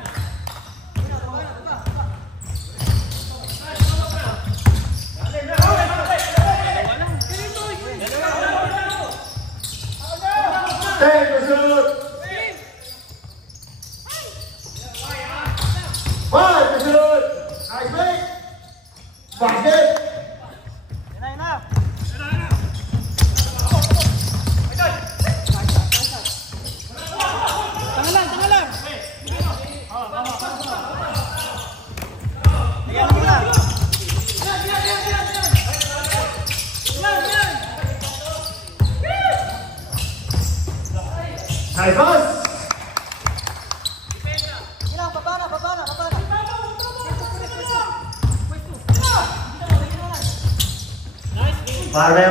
Take the shoot. 5 to shoot. Nice break. Basket. Ina. Tangan lang. Bigyan mo na. Nice pass. Ina, baba na. Pare.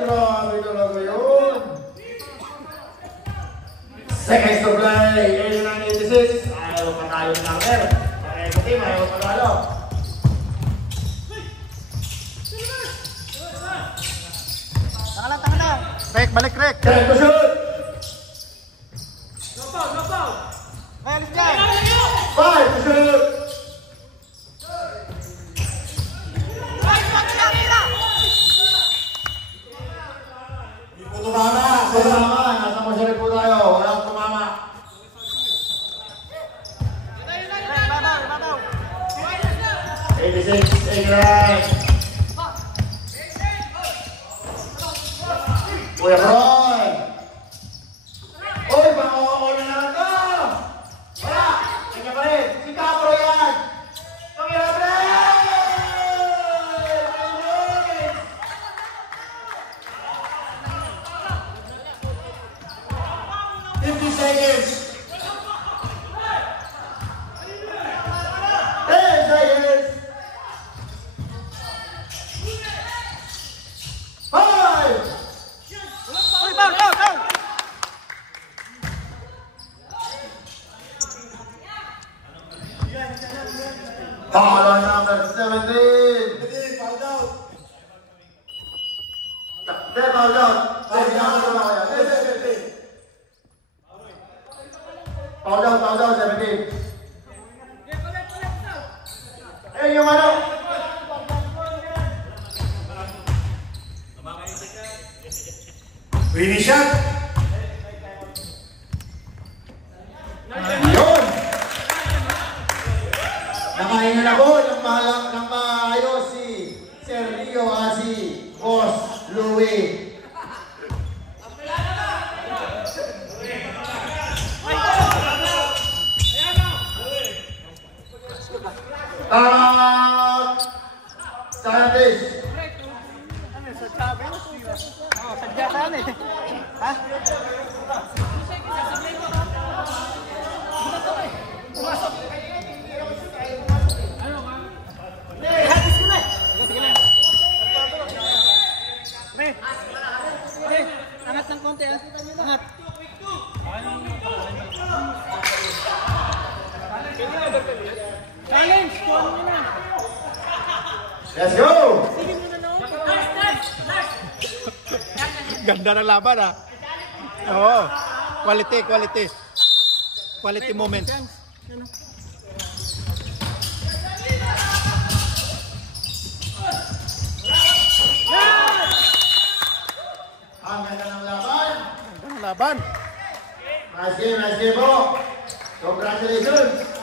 Grabe talaga yun. Seconds to play. 89-86. Ayaw patalo ng number. Pareho sa team, ayaw patalo. Tangan lang. Rek, balik Rek. Take the shoot. May alis dyan. 5 to shoot. Tumama. Tumama. Nasa masarap po tayo. Walang tumama. Ibabaw. 86-89. Kuya Roy. Uy, baka-all na lang ito. Wala. Kanya pa rin. Si Capro yan. Tumira pa rin. 50 seconds. 10 seconds. 5. Uy, foul. Foul on number 17. Foul out. Foul out. Foul out, 17. Eh, yung ano? Winning shot. Yun! Nakahinga na po ng maayos si Sergio at si Boss Louie. Scientist. Sadya ka yan eh. Ha? Habis ko na. Let's go! Ganda ng laban ah. Oo. Quality, quality. Quality moment. Ang ganda ng laban. Ganda ng laban. Nice game po. Congratulations.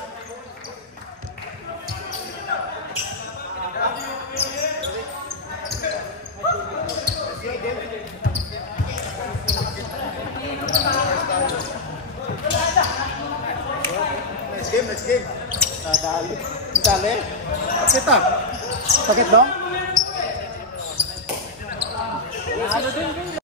Next game. Dali. Dali. Sakit ah. Sakit dong?